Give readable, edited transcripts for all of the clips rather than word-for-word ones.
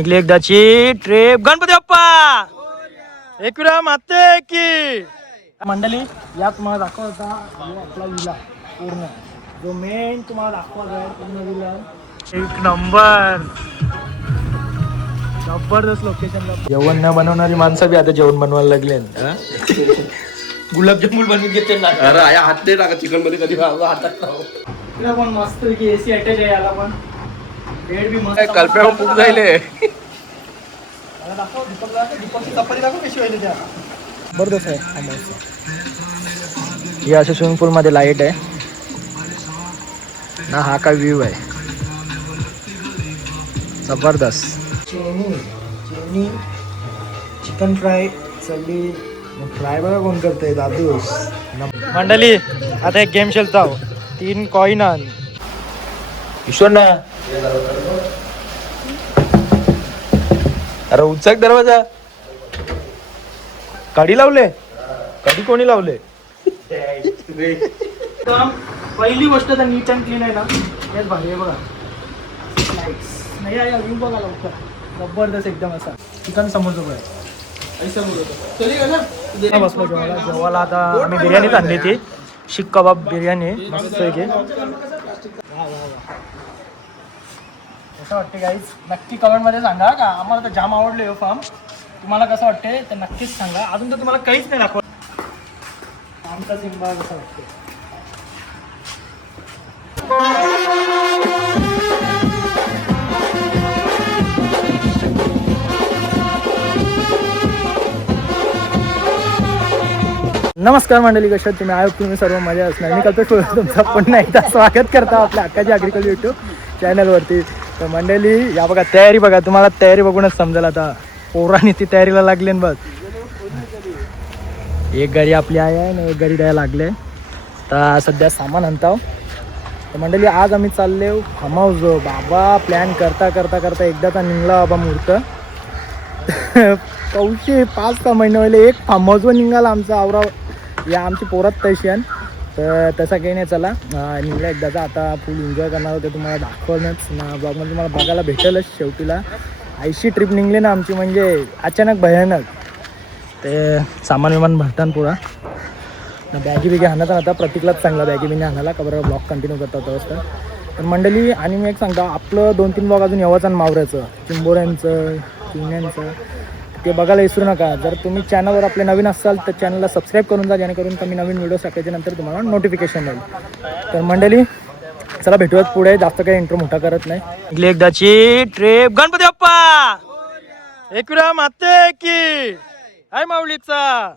निघली एकदाची ट्रिप. गणपती बाप्पा एकविरा माते की मंडळी. या तुम्हाला दाखवता आपला विला पूर्ण, जो मेन तुम्हाला दाखवत आहे पूर्ण विला. एक नंबर जबरदस्त लोकेशनला. जेवण न बनवणारी माणसं बी आता जेवण बनवायला लागले. गुलाबजामुन बनवून घेते ना. अरे आया हात नाही टाका चिकन मध्ये कधी हातात. इकडे पण मस्त की एसी अटॅच आहे याला पण. बेड बी मस्त. कल्प्यावर खूप जायले. दीपकची चपाती दाखव कशी व्हायली त्या. जबरदस्त आहे. हे अशा स्विमिंग पूल मध्ये लाईट आहे ना. हा काय व्ह्यू आहे जबरदस्त. चेनी चिकन फ्राय सगळी फ्राय बघा कोण करतंय दादूस. मंडळी आता एक गेम खेळतो. 3 कॉइन आण. ईश्वर ना अरे उचक दरवाजा. कडी लावले. कडी कोणी लावले. पहिली गोष्ट तर नीट अँड क्लीन आहे ना. हेच भारी आहे बघा. नाही आहे अजून बघा लवकर. जबरदस्त एकदम असा. चिकन समोसा आहे. बसलो जेवायला. जेवायला आता आम्ही बिर्याणीच आणली ती. शीख कबाब बिर्याणी मस्त आहे की. कसं वाटते गाईज नक्की कमेंटमध्ये सांगा. का आम्हाला तर जाम आवडले हो फार्म. तुम्हाला कसं वाटते तर नक्कीच सांगा. अजून तर तुम्हाला काहीच नाही दाखवत. आमचा सिंबा कसं वाटते. नमस्कार मंडळी, कशात तुम्ही आयोग तुम्ही सर्व मजा असणार. मी कल्पेश तुमचं पुन्हा एकदा स्वागत करता आपल्या अक्काची ॲग्रिकल्चर यूट्यूब चॅनलवरती. तर मंडळी या बघा तयारी बघा. तुम्हाला तयारी बघूनच समजेल आता. पोरांनी ती तयारीला लागली बस. एक गाडी आपली आहे आणि एक गाडी द्यायला लागले. तर सध्या सामान आणताव. तर मंडळी आज आम्ही चालले फार्म हाऊस. बाबा प्लॅन करता करता करता एकदाचा निघला बाबा मुहूर्त. कौशे 5-6 महिने व्हायले एक फार्म हाऊसवर निघाला आमचा आवरा. या आमची पोरात तशी. तर तसा काही नाही. चला निघला एकदाचा. आता फुल एन्जॉय करणार होते. तुम्हाला दाखवणंच ना ब्लॉगमध्ये तुम्हाला बघायला भेटेलच शेवटीला. आयशी ट्रिप निघली ना आमची म्हणजे अचानक भयानक. ते सामान विमान भरताना पुरा बॅगी बिगी आणत आता. प्रतीकलाच चांगला बॅगी बिगी आणायला का बरं ब्लॉग कंटिन्यू करता होता असतं. तर मंडळी आणि मी एक सांगता आपलं 2-3 ब्लॉग अजून यावंचं मावऱ्याचं चिंबोऱ्यांचं चिमण्यांचं ते बघायला विसरू नका. जर तुम्ही चॅनलवर आपले नवीन असाल तर चॅनलला सबस्क्राईब करून जा, जेणेकरून कमी नवीन व्हिडिओ टाकायच्यानंतर तुम्हाला नोटिफिकेशन येईल. तर मंडळी चला भेटूयात पुढे. जास्त काही इंट्रो मोठा करत नाही. एकदाची ट्रिप. गणपती बाप्पा एकविरा माते की हाय माऊलीचा.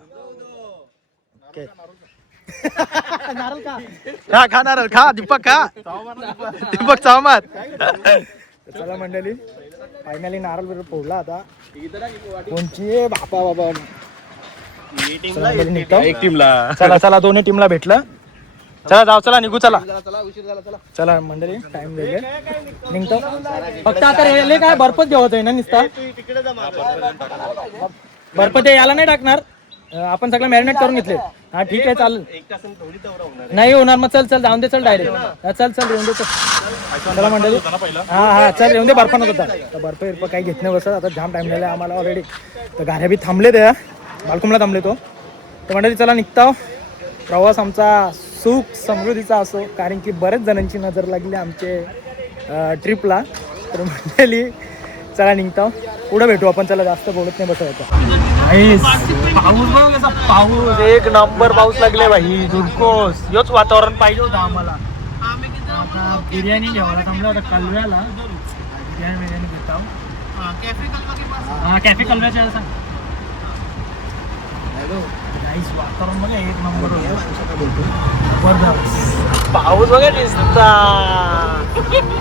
खा खा नारळ खा. दीपक खा. दीपक चावमात. चला मंडळी फायनली नारळ बिरळ फोडला आता. कोणची बापा बाबा एक टीमला. चला चला दोन्ही टीमला भेटलं. चला जाऊ. चला निघू. चला चला मंडळी टाइम गेले निघतो. फक्त आता रेल्वे काय बर्फच घेवत आहे ना निसता. बर्फ ते याला नाही टाकणार. आपण सगळं मॅरिनेट करून घेतले. हा ठीक आहे चालेल. नाही होणार मग. चल चल जाऊन दे. चल डायरेक्ट चल चल येऊन दे. चला मंडळी. हा हा चल येऊन दे. बर्फ नव्हता. तर बर्फ काही घेत नाही बसत. आता जाम टाइम झाला आम्हाला ऑलरेडी. तर गाड्या बी थांबले त्या बालकुमला थांबले तो. तर मंडळी चला निघताव. प्रवास आमचा सुख समृद्धीचा असो. कारण की बरेच जणांची नजर लागली आमचे ट्रिपला. तर मंडळी चला निघताव. पुढे भेटू आपण. चला जास्त बोलत नाही बसायचं. पाऊस बघ कसा. पाऊस एक नंबर पाऊस लागले भाई. दुर्कोस योच वातावरण पाहिजे होतं आम्हाला. आता बिर्याणी घ्यावायला थांबला होता कलव्याला. बिर्याणी घेता. कॅफे कलव्याच्या सांग. वातावरण बघा एक नंबर. पाऊस बघा दिसता.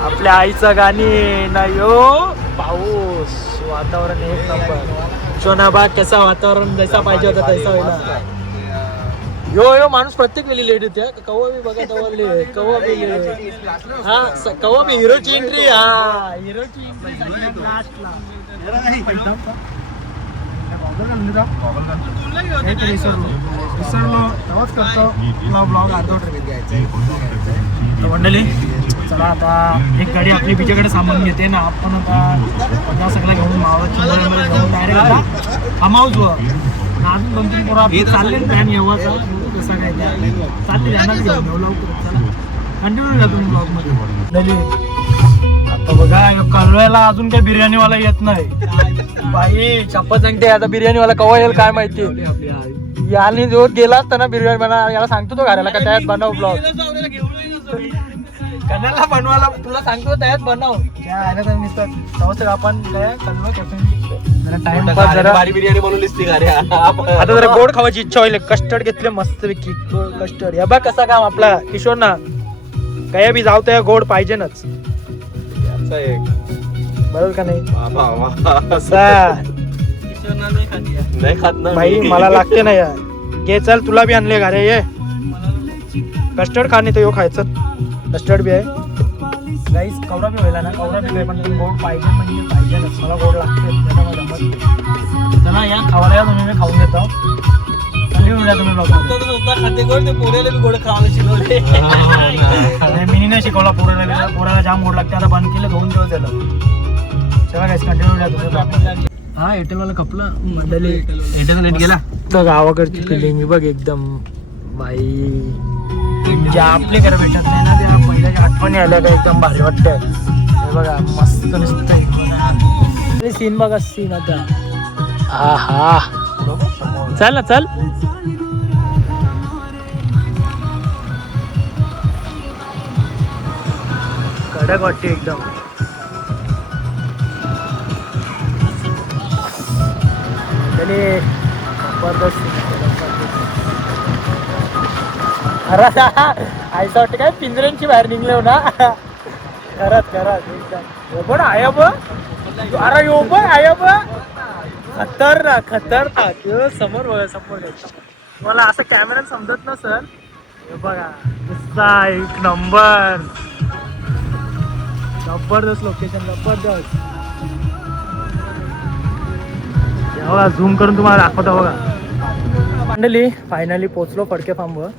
आपल्या आईचं गाणी नाही हो. पाऊस वातावरण एक नंबर. शोनाबाग कसा वातावरण जैसा पाहिजे होता तैसा व्हायला. यो यो माणूस प्रत्येक वेळी लेट येते. कवा बी बघा कवा लेट. कवा बी लेट. हा कवा बी हिरोची एंट्री. हा हिरोची एंट्री लास्टला. मंडळी चला आता एक गाडी आपली बिच्याकडे सामान घेते ना, आपण आता सगळं घेऊन मावळ चिंबोऱ्यामध्ये जाऊन डायरेक्ट आता फार्महाऊसवर. अजून 2-3 पोरं आपली चालले प्लॅन येवाचा, कसं काय चालले ध्यानात घेऊन घेऊ लवकर. चला कंटिन्यू जा तुम्ही ब्लॉगमध्ये. आता बघा कळवायला अजून काही बिर्याणीवाला येत नाही बाई. चप्पा सांगते आता बिर्याणीवाला कवा येईल काय माहिती. याने जो गेला असता ना बिर्याणी बनवा, याला सांगतो तो घराला का त्यात बनव ब्लॉग. कण्याला बनवायला तुला सांगतो त्यात बनव काय आपण काय टाइम बिर्याणी बनवलीस ती गाडी. आता जरा गोड खावायची इच्छा होईल. कस्टर्ड घेतले मस्त पैकी कस्टर्ड. या बघ कसा काम आपला किशोर ना, काय बी जाऊ त्या गोड पाहिजेनच बरोबर का नाही. नाही खात ना भाई मला लागते ना यार. घे चल तुला बी आणले घरे ये. कस्टर्ड खा नाही तर यो खायचं. कस्टर्ड बी आहे गाईस. कवडा बी व्हायला ना, कवडा बी आहे पण गोड पाहिजे म्हणजे पाहिजेच. मला गोड लागते. चला या खावायला या तुम्ही, मी खाऊन घेतो. तुम्ही मिनी नाही शिकवला पोराला. पोराला जाम गोड लागते. आता बंद केलं 2 दिवस झालं. चला गाईस कंटिन्यू द्या तुम्ही. हा एअरटेल वाला कपला मंडळी. एअरटेल नेट गेला तर गावाकडची फिलिंग बघ एकदम बाई. ज्या आपले घर भेटत नाही ना, त्या पहिल्याच्या आठवणी आल्या का एकदम भारी वाटतं. हे बघा मस्त नुसतं सीन बघा सीन आता. हा हा चल ना चल. कडक वाटते एकदम. अरे आयचं वाटतं काय पिंजऱ्यांची बाहेर निघले हो ना. खरंच एकदम पण आय ब. अरे यो पण आय ब. खतरनाक खतरनाक. समोर बघा समोर. मला असं कॅमेरा समजत ना सर. हे बघा नुसता एक नंबर. जबरदस्त लोकेशन जबरदस्त. बघा झूम करून तुम्हाला दाखवतो बघा. मंडळी फायनली पोचलो फडके फार्मवर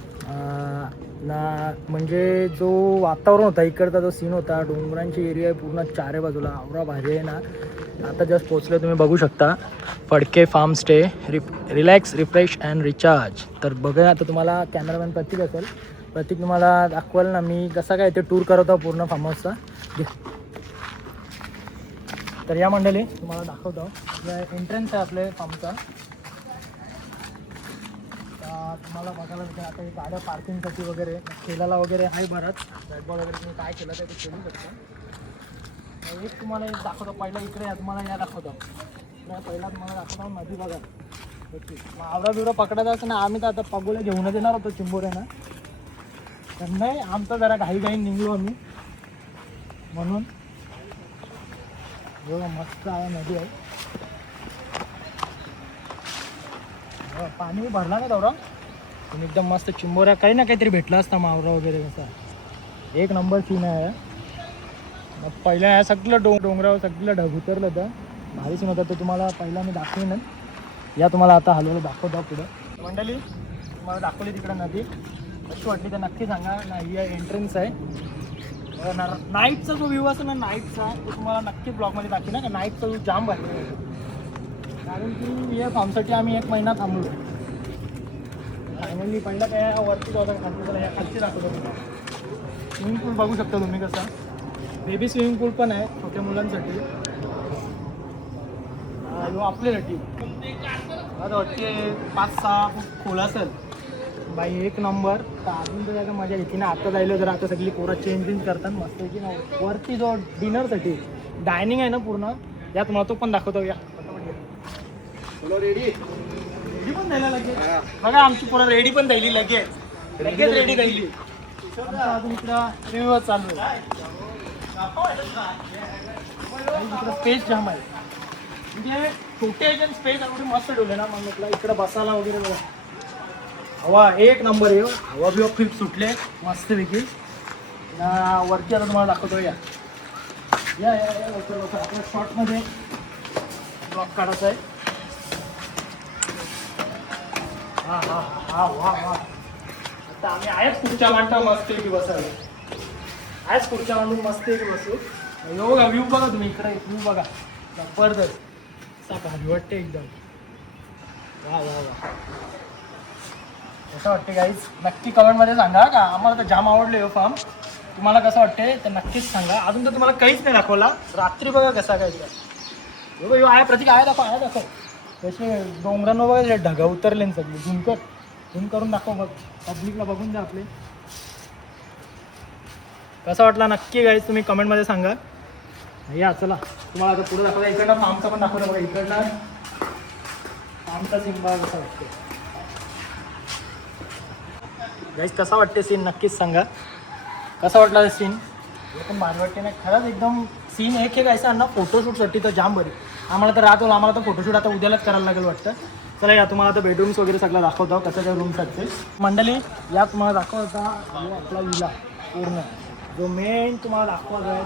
ना. म्हणजे जो वातावरण होता इकडचा, जो सीन होता, डोंगरांची एरिया आहे पूर्ण चारे बाजूला, आवरा भारी आहे ना. आता जस्ट पोचलो तुम्ही बघू शकता. Phadke farm stay relax refresh and recharge. तर बघा आता तुम्हाला कॅमेरामॅन प्रतीक असेल. प्रतीक तुम्हाला दाखवाल ना मी कसा काय ते टूर करत आहो पूर्ण फार्म हाऊसचा. तर या मंडळी तुम्हाला दाखवतो. एंट्रन्स आहे आपल्या फार्मचा. तुम्हाला बघायला भेटेल आता हे गाड्या पार्किंगसाठी वगैरे खेळायला वगैरे आहे बरंच. बॅट बॉल वगैरे तुम्ही काय केलं तर ते खेळू शकता. एक तुम्हाला एक दाखवतो. पहिला इकडे या तुम्हाला या दाखवतो. पहिला तुम्हाला दाखवतो नदी बघा. आवरा बिवरा पकडायचा असं ना. आम्ही तर आता पगोले घेऊनच येणार होतो चिंबोऱ्यानं. तर नाही आमचं जरा घाई निघलो आम्ही म्हणून. बघा मस्त आहे नदी आहे. पाणी भरला ना तेवढा पण एकदम मस्त चिंबोऱ्या काही ना काहीतरी भेटला असता मावरा वगैरे कसा. एक नंबर सीन आहे. मग पहिल्या ह्या सगळं डोंगरावर सगळं ढग उतरलं होतं. भारी सीन होतं. तर तुम्हाला पहिला मी दाखवेन. या तुम्हाला आता हलवलं दाखवतो पुढं. मंडळी तुम्हाला दाखवली तिकडं नदी कशी वाटली तर नक्की सांगा ना. ही एंट्रन्स आहे. नाईटचा जो व्ह्यू असतो ना नाईटचा तो तुम्हाला नक्की ब्लॉगमध्ये दाखवेन ना. का नाईटचा व्ह्यू जाम भारी. कारण की या फार्मसाठी आम्ही 1 महिना थांबलो. फायनली पहिला काय वरती होता खालती. त्याला या खालती दाखवतो तुम्हाला. स्विमिंग पूल बघू शकता तुम्ही कसा. बेबी स्विमिंग पूल पण आहे छोट्या मुलांसाठी. आपल्यासाठी आता वाटते 5-6 फूट खोल असेल बाई. एक नंबर. तर अजून तर याचा मजा येते ना. आता जायला जर आता सगळी पोरं चेंज करतात मस्त की ना. वरती जो डिनरसाठी डायनिंग आहे ना पूर्ण. या तुम्हाला तो पण दाखवतो. या रेडी पण द्यायला लगेच. बघा आमची पोरं रेडी पण द्यायली लगेच रेडी द्यायली. अजून इकडं रिव्ह्यू चालू आहे. स्पेस जाम आहे. म्हणजे छोटे एकदम स्पेस एवढे मस्त ठेवले ना. मग म्हटलं इकडं बसायला वगैरे बघा. हवा एक नंबर आहे. हवा बिवा खूप सुटले मस्तपैकी. वरती आता तुम्हाला दाखवतो. या या लवकर लवकर आपल्या शॉर्टमध्ये ब्लॉक काढायचा आहे. हा हा हा वा वा. आता आम्ही आहेच पुढच्या मांडता मस्तपैकी बसायला. ह्याच खुर्च्या बांधून मस्त एक बसू. यो बघा व्ह्यू बघा तुम्ही इकडे व्ह्यू बघा जबरदस्त असा भारी वाटते एकदम. वा वा वा कसं वाटते गाईज नक्की कमेंटमध्ये सांगा का. आम्हाला तर जाम आवडलं यो फार्म. तुम्हाला कसं वाटते तर नक्कीच सांगा. अजून तर तुम्हाला काहीच नाही दाखवला. रात्री बघा कसा काय यो यो आहे प्रतीक आहे दाखव कसे डोंगरांवर बघा ढगा उतरले सगळे. झूम करून दाखव बघ पब्लिकला बघून द्या आपले. कसा वाटला नक्की गाईज तुम्ही कमेंटमध्ये सांगा. या चला तुम्हाला आता पुढे दाखवता. इकडनं फार्मचा पण दाखवता बघा. इकडनं फार्मचा सिंबा कसा वाटते गाईज. कसा वाटते सीन नक्कीच सांगा. कसा वाटला सीन पण भारी वाटते ना खरंच एकदम. सीन एक गायचं आहे ना फोटोशूटसाठी तर जाम बरी. आम्हाला तर राहतो आम्हाला तर फोटोशूट आता उद्यालाच करायला लागेल वाटतं. चला या तुम्हाला आता बेडरूम्स वगैरे सगळं दाखवतो कसं काय रूम्स आहेत. मंडळी या तुम्हाला दाखवता आपला विला पूर्ण जो मेन तुम्हाला दाखवत आहे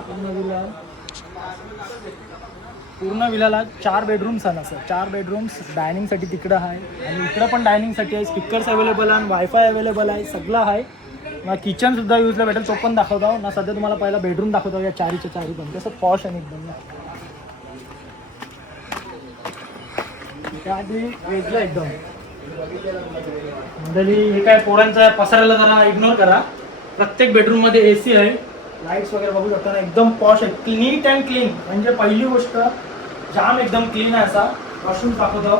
पूर्ण विलाला 4 बेडरूम्स आहे. असं 4 बेडरूम्स डायनिंगसाठी तिकडं आहे आणि इकडं पण डायनिंगसाठी आहे. स्पीकर्स अवेलेबल आहे वायफाय अवेलेबल आहे सगळं आहे. मग किचनसुद्धा यूजला भेटेल तो पण दाखवतो ना. सध्या तुम्हाला पहिला बेडरूम दाखवतो या 4च्या 4 पण कसं पॉश आणि एकदम आधी वेगळं एकदम. मंडळी हे काय पोरांचा पसरायला जरा इग्नोर करा. प्रत्येक बेडरूममध्ये AC आहे. लाईट्स वगैरे बघू शकता ना एकदम पॉश आहे. नीट अँड क्लीन म्हणजे पहिली गोष्ट जाम एकदम क्लीन आहे असा. वॉशरूम्स दाखवतो.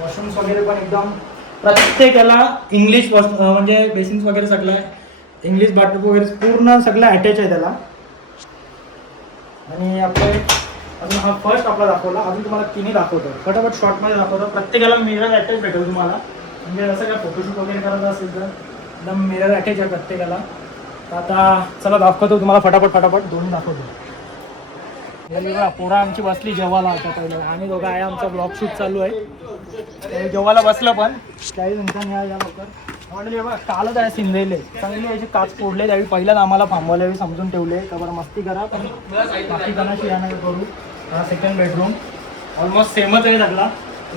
वॉशरूम्स वगैरे पण एकदम प्रत्येक याला इंग्लिश म्हणजे बेसिन्स वगैरे सगळं आहे. इंग्लिश बाथरूम वगैरे पूर्ण सगळं अटॅच आहे त्याला. आणि आपले अजून हा फर्स्ट आपला दाखवला. अजून तुम्हाला तिन्ही दाखवतो फटाफट शॉर्टमध्ये दाखवतो. प्रत्येकाला मिरर अटॅच भेटेल तुम्हाला. म्हणजे जसं काय फोटोशूट वगैरे करायचं असेल तर एकदम मिरर अटॅच आहे प्रत्येकाला. तर आता चला दाखवतो तुम्हाला फटाफट दोन दाखवतो. बघा पोरा आमची बसली जेवायला आता पहिलं. आम्ही दोघं आहे आमचा ब्लॉग शूट चालू आहे. जेवायला बसलं पण काही नंतर या लवकर म्हणजे बघा कालच आहे सिंधेले चांगली याची काच फोडले. त्यावेळी पहिल्याच आम्हाला थांबवल्या समजून ठेवले का बरं मस्ती करा पण बाकी जणांशी या नाही करू. हा सेकंड बेडरूम ऑलमोस्ट सेमच आहे सगळा.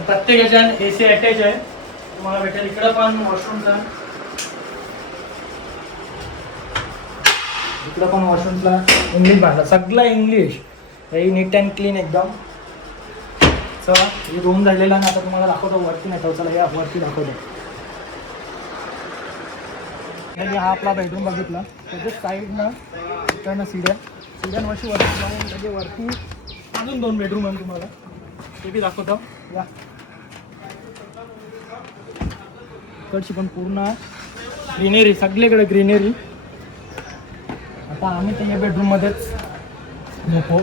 प्रत्येक याच्यात AC अटॅच आहे तुम्हाला भेटेल. इकडं पण वॉशरूमचा इकडं पण वॉशरूमचा इंग्लिश भाषा सगळं इंग्लिश. हे नीट अँड क्लीन एकदम. चला हे रूम झालेला ना आता तुम्हाला दाखवतो वरती नाही चला या वरती दाखवतो. हा आपला बेडरूम बघितला त्याच्या साईडनं इकडनं सिड्यांवरची वरती जाऊन त्याच्या वरती अजून 2 बेडरूम आहे तुम्हाला ते बी दाखवतो. या इकडची पण पूर्ण ग्रीनरी सगळीकडे ग्रीनरी. आता आम्ही तर या बेडरूममध्येच झोपो.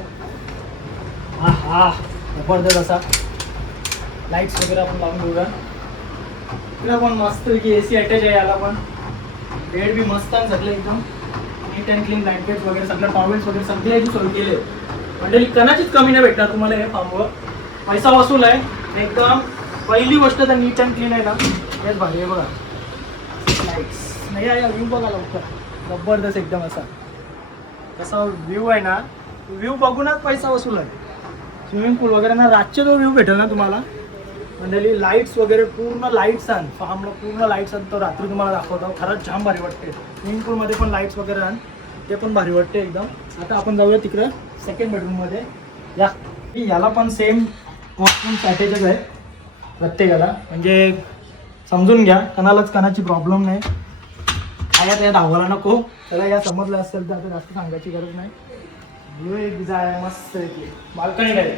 हा जबरदस्त असा लाईट्स वगैरे आपण लावून घेऊया. इकडे पण मस्त की AC अटॅच आहे याला पण. बेड बी मस्त आहे सगळे एकदम नीट अँड क्लीन. ब्लँकेट्स वगैरे सगळं टॉवेल्स वगैरे सगळे याची सोय केले. म्हणजे कणाचीच कमी नाही भेटणार तुम्हाला हे फार्मवर. पैसा वसूल आहे एकदम. पहिली गोष्ट तर नीट अँड क्लीन आहे ना हेच भारी आहे. बघा लाईट्स नाही आहे व्ह्यू बघा लवकर जबरदस्त एकदम असा कसा व्ह्यू आहे ना. व्ह्यू बघूनच पैसा वसूल आहे. स्विमिंग पूल वगैरे ना रातचे जो व्ह्यू भेटेल ना तुम्हाला म्हणजे लाईट्स वगैरे पूर्ण लाईट्स आण फार्मला पूर्ण लाईट्स आण तो रात्री तुम्हाला दाखवतो. खरंच जाम भारी वाटते. स्विमिंग पूलमध्ये पण लाईट्स वगैरे आण ते पण भारी वाटते एकदम. आता आपण जाऊया तिकडं सेकंड बेडरूममध्ये. याला पण सेम वॉशरूम अटॅचच आहे प्रत्येकाला. म्हणजे समजून घ्या कणालाच कणाची प्रॉब्लेम नाही. आया त्या धावायला नको. त्याला या समजलं असेल तर आता जास्त सांगायची गरज नाही. एक जाय मस्त आहे. बाल्कनी काय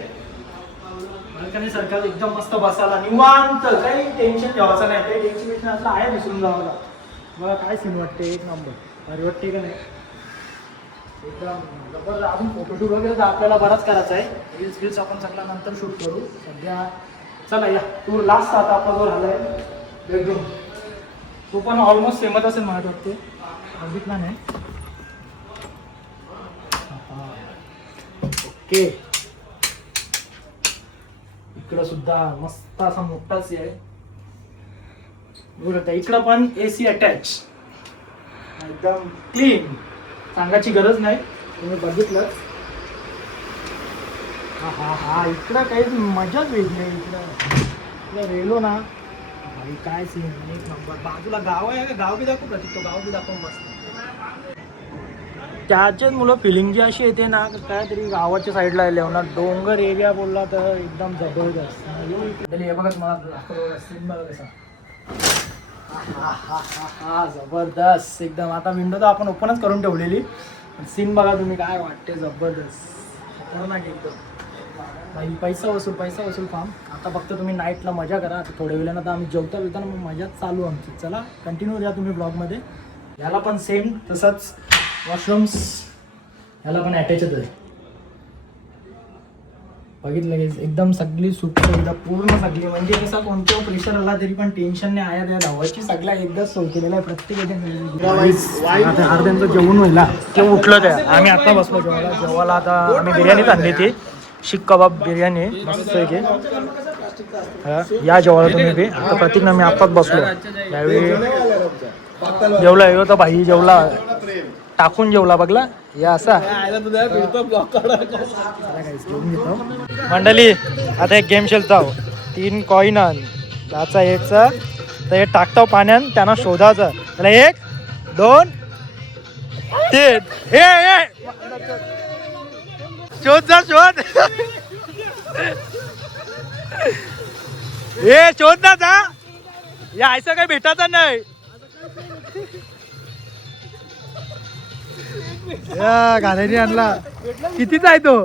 बाल्कनी सरकार एकदम मस्त बसायला निवांत. काही टेन्शन घ्यायचं नाही. काही टेन्शन असलं आहे विसरून जावं. मला काय सीन वाटते एक नंबर भारी वाटते का नाही एकदम जबरदस्त. अजून फोटोशूट वगैरे तर आपल्याला बराच करायचा आहे. रील्स आपण सगळ्या नंतर शूट करू. सध्या चला या तू लास्ट आता आपला जो राहिला आहे बेडरूम तो पण ऑलमोस्ट सेमच असेल मला वाटते. बघितला नाही ओके. इकडं सुद्धा मस्त असा मोठाच आहे. बघू इकडं पण AC अटॅच एकदम क्लीन. सांगायची गरज नाही तुम्ही बघितलंच. हा इकडं काही मजाच वेगळी आहे. इकडं रेलो ना भाई काय सीन एक नंबर. बाजूला गाव आहे का गाव बी दाखवू प्रतीक. तो गाव बी दाखव मस्त. त्याच्याच मुलं फिलिंग जी अशी येते ना काहीतरी गावाच्या साईडला लेवणार डोंगर एरिया बोलला तर एकदम जबरदस्त हे बघा तुम्हाला सीन बघा कसा हा जबरदस्त एकदम. आता विंडो तर आपण ओपनच करून ठेवलेली सीन बघा तुम्ही काय वाटते जबरदस्त खतरनाक एकदम. भाई पैसा वसूल फार्म. आता फक्त तुम्ही नाईटला मजा करा. आता थोड्या वेळानं आता आम्ही जेवता मग मजा चालू आमची. चला कंटिन्यू द्या तुम्ही ब्लॉगमध्ये. याला पण सेम तसंच वॉशरूम्स ह्याला पण अटॅचच आहे. बघितलं की एकदम सगळी सुविधा पूर्ण सगळी म्हणजे कसा कोणत्या प्रेशर आला तरी पण टेन्शन नाही आया त्या धावाची सगळ्या एकदाच सोय केलेला आहे प्रत्येक अर्ध्यांचं जेवण व्हायला ते उठलं त्या आम्ही आता बसलो जेवायला आता आम्ही बिर्याणीच आणली ती शीख कबाब बिर्याणी मस्त आहे की या जेवायला तुम्ही बी. आता प्रतीक मी आत्ताच बसलो यावेळी जेवला येऊ तर भाई जेवला टाकून जेवला बघला या असा मंडळी. आता एक गेम खेळतो 3 कॉईन आण त्याचा एकचा तर हे टाकतो पाण्यात त्यांना शोधायचं त्याला 1 2 3 हे शोध जा शोध हे शोध ना जा या असं काही भेटायचं नाही. गाड्याने आणला कितीचा आहे तो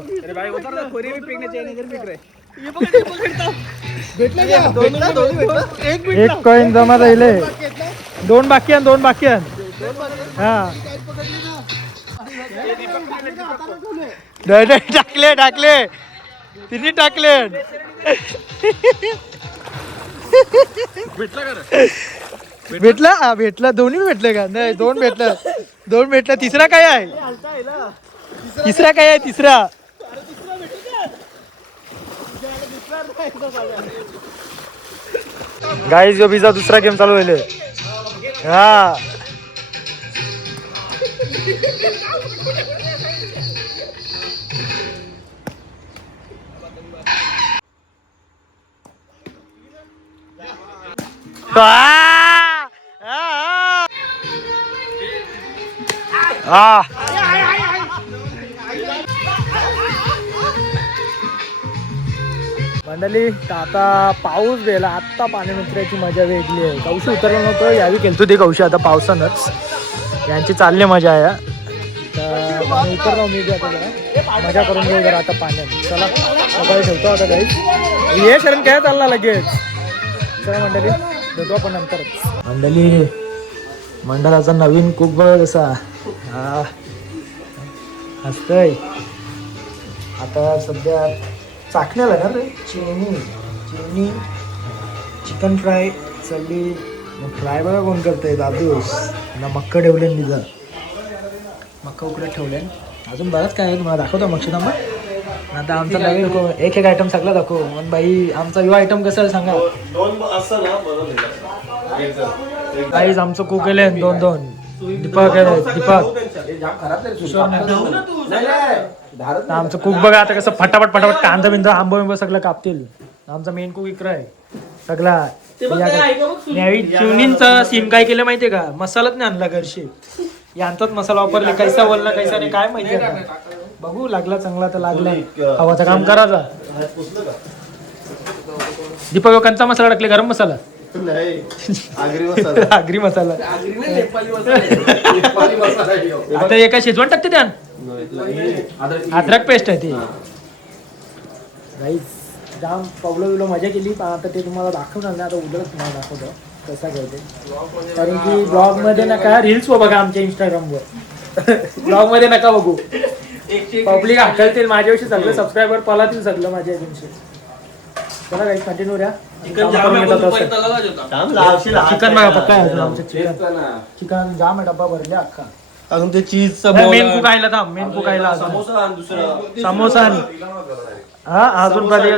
एक कॉईन जमा राहिले 2 बाकी आहे 2 बाकी आहे. हा टाकले तिने टाकले भेटला दोन्ही भेटले का नाही 2 भेटलं तिसरा काय आहे तिसरा गाईज जो बिजा दुसरा गेम चालू होईल हा मंडळी आता पाऊस गेला आत्ता पाणी उतरायची मजा वेगळी आहे. कौशी उतरलं नव्हतं यावी केलतो ते कौशी आता पावसानंच यांची चालली मजा आहे. तर उतरलो मी बी आता जरा मजा करून घेऊ जरा आता पाण्यात. चला सकाळी ठेवतो आता काही ये शरण काय चालला लगेच. चला मंडळी भेटू आपण नंतरच. मंडळाचा नवीन कुक बघ कसा हा हसतय. आता सध्या चाकण्याला ना रे चिनी चिकन फ्राय सगळी फ्राय बघा कोण करतंय दादूस ना मक्का ठेवले तिथं मक्का उकडत ठेवले. अजून बरंच काय आहे तुम्हाला दाखवतो मक्षी थांबा. आता आमचा नवीन एक आयटम सगळा दाखव मग बाई आमचा युवा आयटम कसं आहे सांगा. काहीच आमचं कुक केले 2 दीपक आमचं कुक बघा आता कसं फटाफट कांदा बिंदा आंबो सगळं कापतील. आमचा मेन कुक इकडं आहे सगळा. चिवणींचा सीम काय केलं माहितीये का मसालाच नाही आणला घरशी यांचाच मसाला वापरले कैसा बोलला कैसा नाही काय माहिती आता बघू लागला चांगला तर लागला हवाचं काम करायचा. दीपक कंचा मसाला टाकले गरम मसाला आगरी मसाला आता एका शेजवान टाकते त्या अद्रक पेस्ट आहे ती. राईस जाम पावलं मजा केली पण आता ते तुम्हाला दाखवणार नाही. आता उद्याच तुम्हाला दाखवतो कसा करते कारण की ब्लॉग मध्ये नका रील्स बघा आमच्या इंस्टाग्रामवर ब्लॉग मध्ये नका बघू पब्लिक हाकलतील माझ्याविषयी सगळे सबस्क्रायबर पलातील सगळं माझ्या एजन्सी. चला काही कंटिन्यू द्या. चिकन बघा पक्का आहे आमचं चिकन जाम आहे डब्बा भरले अख्खा. अजून ते चीज मेन कुक आयला थांब मेन कुक आयला समोसा हा अजून कधी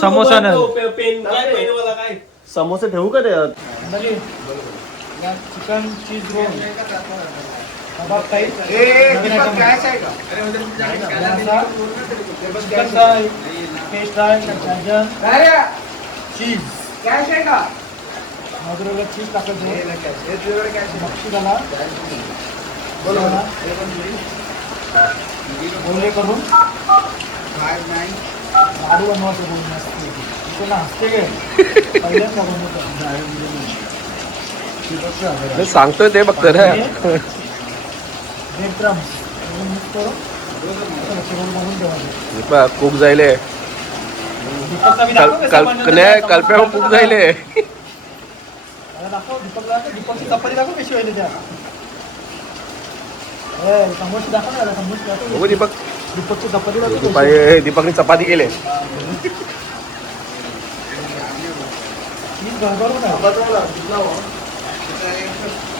समोसा नाही समोसे ठेवू का ते चिकन चीज रोल चीज मधुराला चीज टाकायचं मक्षी झाला ओले करून लाडू बनवायचं बोलून असते तुला हसते काय पहिल्यांदा बनवतो सांगतोय ते फक्त रे. Cook जायले कल्प्या cook जायले. दीपकची चपाती दाखव कशी व्हायली त्या समोसे दाखव ना समोसे दाखव. दीपक दीपकची चपाती दाखव. दीपकने चपाती केले.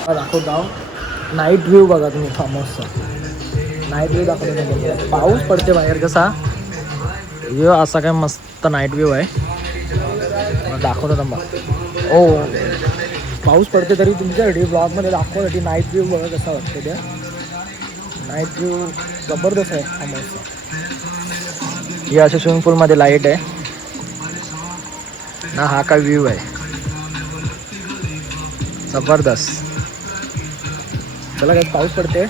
दाखवतो नाईट व्ह्यू बघा तुम्ही फार्म हाऊसचा. नाईट व्ह्यू दाखवतो. पाऊस पडते बाहेर कसा व्ह्यू असा काय मस्त नाईट व्ह्यू आहे. दाखवतो थांबा. ओ पाऊस पडते तरी तुमच्यासाठी ब्लॉगमध्ये दाखवण्यासाठी नाईट व्ह्यू बघा कसा वाटतं त्या. नाईट व्ह्यू जबरदस्त आहे फार्म हाऊसचा. हे अशा स्विमिंग पूलमध्ये लाईट आहे ना. हा काय व्ह्यू आहे जबरदस्त. चला काय पाऊस पडते.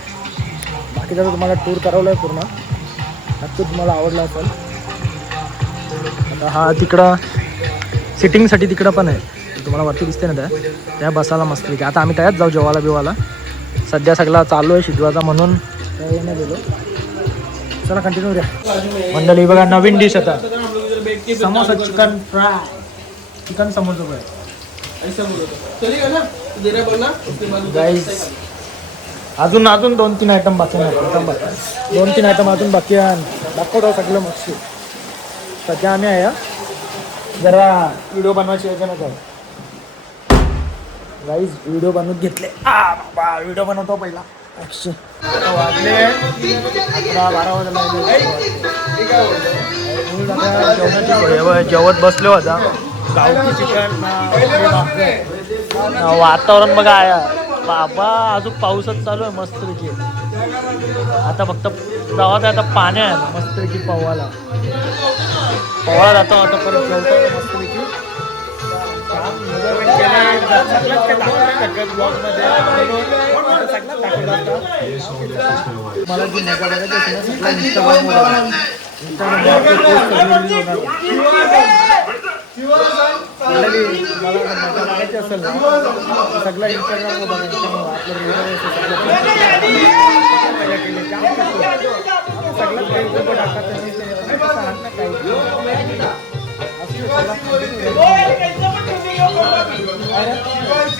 बाकीचा तुम्हाला टूर करवलं आहे पूर्ण. नक्की तुम्हाला आवडला असेल. आता हा तिकडं सिटिंगसाठी तिकडं पण आहे. तुम्हाला वरती दिसते ना त्या बसायला मस्त की. आता आम्ही त्यात जाऊ जेवायला बिवायला. सध्या सगळा चालू आहे शिजवायचा म्हणून नाही गेलो. चला कंटिन्यू द्या मंडळी. बघा नवीन डिश आता samosa chicken fry. Chicken samosa fry guys. अजून 2-3 आयटम बाकी नाही. 2-3 आयटम अजून बाकी आहे. दाखवतो सगळं मस्त. सध्या आम्ही आहे जरा व्हिडिओ बनवायची योजना आहे गाईज. व्हिडिओ बनवून घेतले. बाबा व्हिडिओ बनवतो पहिला. वाजले 11-12 वाजता जेवत बसलो होता. गावठी चिकन वातावरण बघा आहे बाबा. अजून पाऊसच चालू आहे मस्तपैकी. आता फक्त गावात आता पाणी आहे मस्तपैकी. पोवायला जातो आता परत जेवतो मस्तपैकी. मला जी मजा बघायची असेल ना सगळं इंस्टाग्रामवर बघायचं.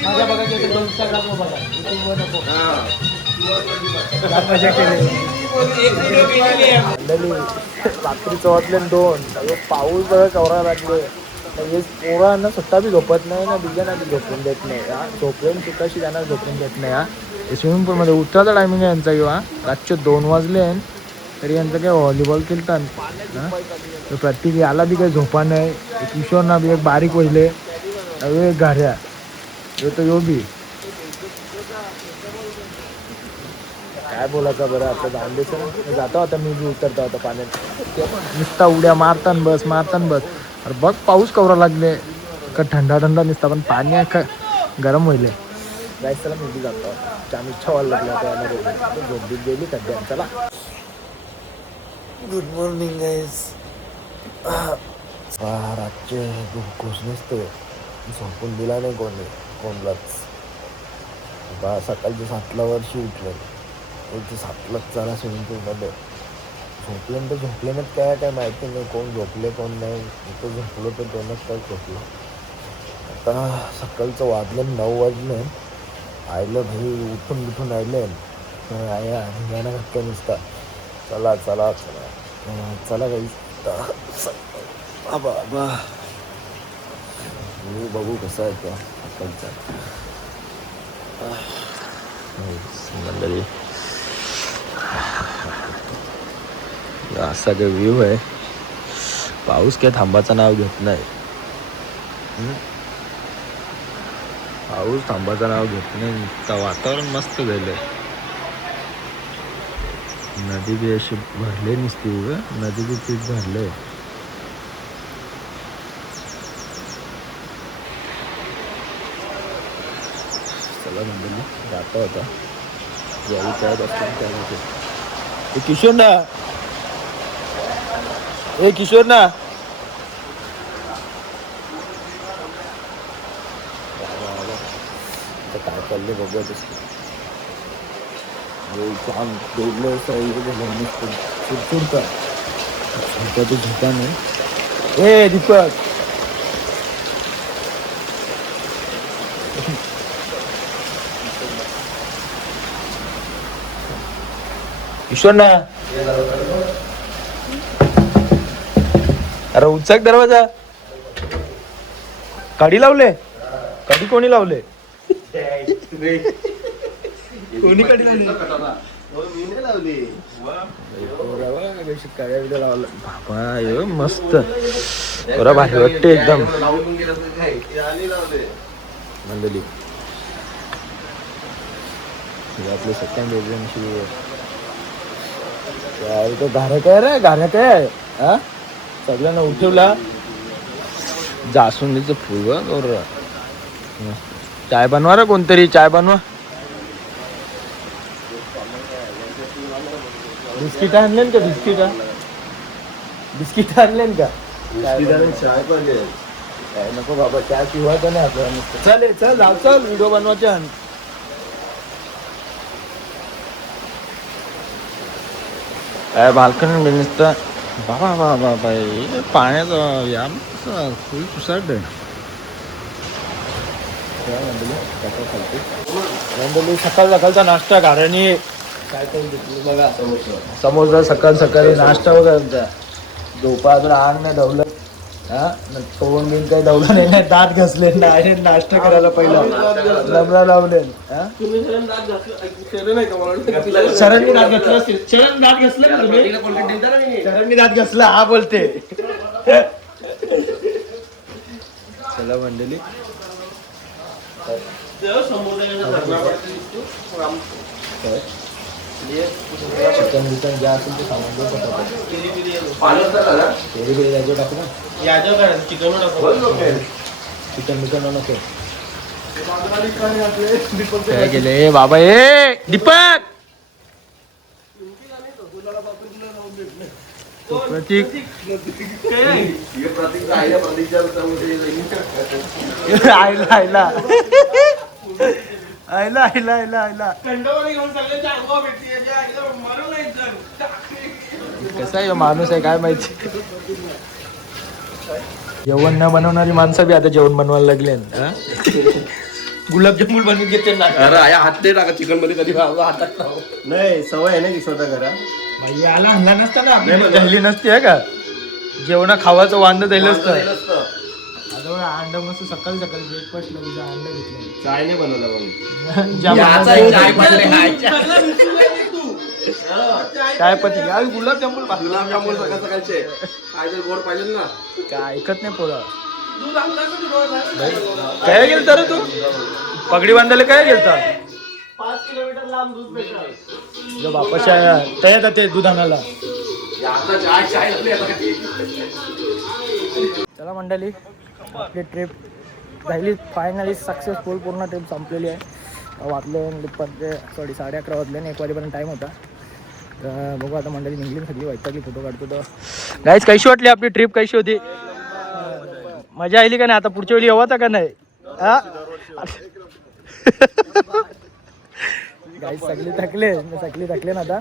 माझ्या बघायचं इंस्टाग्रामवर बघा. युट्यूबवर नको. मजा केली. रात्रीचं वाजले 2. पाऊस बघा कवरा लागले. पोरांना सुट्टा बी झोपत नाही ना. बिजांना बी झोपून देत नाही. झोपलेन सुट्टाशी त्यांना झोपून देत नाही. स्विमिंग पूलमध्ये उतरायचा टायमिंग आहे यांचा. किंवा रातचे 2 वाजले तरी यांचं काय व्हॉलीबॉल खेळतात. प्रत्येक याला बी काही झोपा नाही. किशोरना बी एक बारीक वहिले एक घाऱ्या येतो यो बी. काय बोलायचं बरं. आता दांडेचं ना जातो. आता मी बी उतरतो आता पाण्यात. नुसता उड्या मारतान बस. अरे बघ पाऊस कवरा लागले का. थंडा नुसता पण पाणी आहे का गरम व्हायले. जायचं मी बी जातो. आम्ही इच्छा व्हायला लागली आता याला. झोप बी गेली सध्या. चला गुड मॉर्निंग गाईज. रातचे घुस नसते. झोपून दिला नाही कोणलाच. सकाळच्या 7ला वर्षी उठलं. 7लाच चला स्विमिंग पूलमध्ये. झोपले नाहीत काय माहिती नाही. कोण झोपले कोण नाही. इथं झोपलो तर 2च तास झोपलो. आता सकाळचं वाजलं 9 वाजले. आयलं भाई उठून आयले. निघायला धक्का नुसता. चला काही बाबा मी बघू कसं आहे त्या सकाळचा. मंडळी असा काही व्ह्यू आहे. पाऊस काय थांबाचं नाव घेत नाही. पाऊस थांबाचं नाव घेत नाही. वातावरण मस्त झालं. नदी बी अशी भरले नसती. नदी बी पीठ भरले. चला मंडळी जातो आता. ज्यावेळी त्यात असतो त्यावेळी किशोर ना किशोर ना काय चाललंय बघूया छान दोडलं चिडचिडता झोपा झोपा नाही ए दीपक ईश्वर ना अरे उचक दरवाजा काडी लावले काडी कोणी लावले कोणी कधी लावली बाबा मस्त बरं भारी वाटते एकदम मंडळी आपले सेकंड बेडरूमची घाऱ्या काय रे घाऱ्या काय हा सगळ्यांना उठवला जास्वंदीचं फुल बघ चाय बनवा रे कोणतरी चाय बनवा बिस्किट आणलेन का बिस्किट आणलेन का चाय पाहिजे काय नको बाबा चाय पिवायचं नाही आपल्याला चालेल चल जाऊ चल व्हिडिओ बनवायचे काय बाल्कनी बिझनेस बाबा बाबा बाई पाण्याचं या फुल सुसाट सकाळ सकाळचा नाश्ता घराने काय करून घेतलं बघा समोसा सकाळ सकाळी नाश्ता वगैरे झोपा अजून आग नाही धावलं हा तोंड बिन काही धावलं नाही दात घसले नाही नाश्ता करायला पहिला लमडा लावले शरणनी दात घसला शरण दात घसलं शरणनी दात घसला हा बोलते चला मंडळी चिकन विकन ज्या असेल ते सामान टाकू ना चिकन विकन नको काय केले बाबा ए दीपक प्रतीक आयला आयला आयला आयला आयला कसा आहे माणूस आहे काय माहिती जेवण न बनवणारी माणसं बी आता जेवण बनवायला लागले गुलाबजामुन बनवून घेते ना अरे हात नाही टाका चिकन मध्ये कधी हातात नाही सवय आहे ना की स्वतः घरा भाई आला आणला नसता ना आपल्याला झाली नसती आहे का जेवणा खावाचं वांद द्यायला असतं आता अंड मस्त सकाळी सकाळी ब्रेकफास्ट ला अंड घेतलं चाय नाही बनवला काय पती या गुलाबजामुन गुलाबजामुन सकाळ सकाळचे काय तर गोड पाहिजे ना काय ऐकत नाही पोरा काय गेलता रे तू पगडी बांधायला काय गेलता 5 किलोमीटर लांब दूध भेटलं बापाच्या तयात ते दूध आणायला चला मंडळी आपली ट्रिप झाली फायनली सक्सेसफुल पूर्ण ट्रिप संपलेली आहे वाजले 11:30 वाजले 1 वाजेपर्यंत टाईम होता तर बघू आता मंडळी निघली सगळी वैतागली फोटो काढतो तर गाईज कशी वाटली आपली ट्रिप कशी होती मजा आली का नाही आता पुढच्या वेळी येवाचा का नाही हा गाईज सगळी थकले ना आता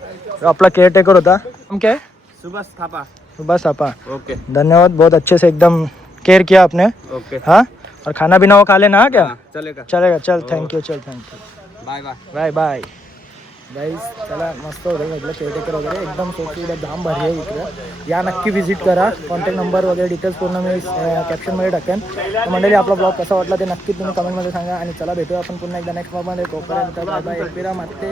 आपला केअरटेकर होता काय सुभाष थापा ओके धन्यवाद बहुत अच्छे से एकदम केयर किया आपने ओके हाँ और खाना पीना वो खा लेना हाँ क्या चलेगा चल thank you bye bye bye guys चला मस्त होतं म्हटलं केअरटेकर वगैरे एकदम सोपी जाम भारी आहे इकडं या नक्की व्हिजिट करा कॉन्टॅक्ट नंबर वगैरे डिटेल्स पूर्ण मी कॅप्शनमध्ये टाकेन तर मंडळी आपला ब्लॉग कसा वाटला ते नक्की तुम्ही कमेंटमध्ये सांगा आणि चला भेटूया आपण पुन्हा एकदा नेक्स्ट ब्लॉगमध्ये तोपर्यंत बाय बाय माते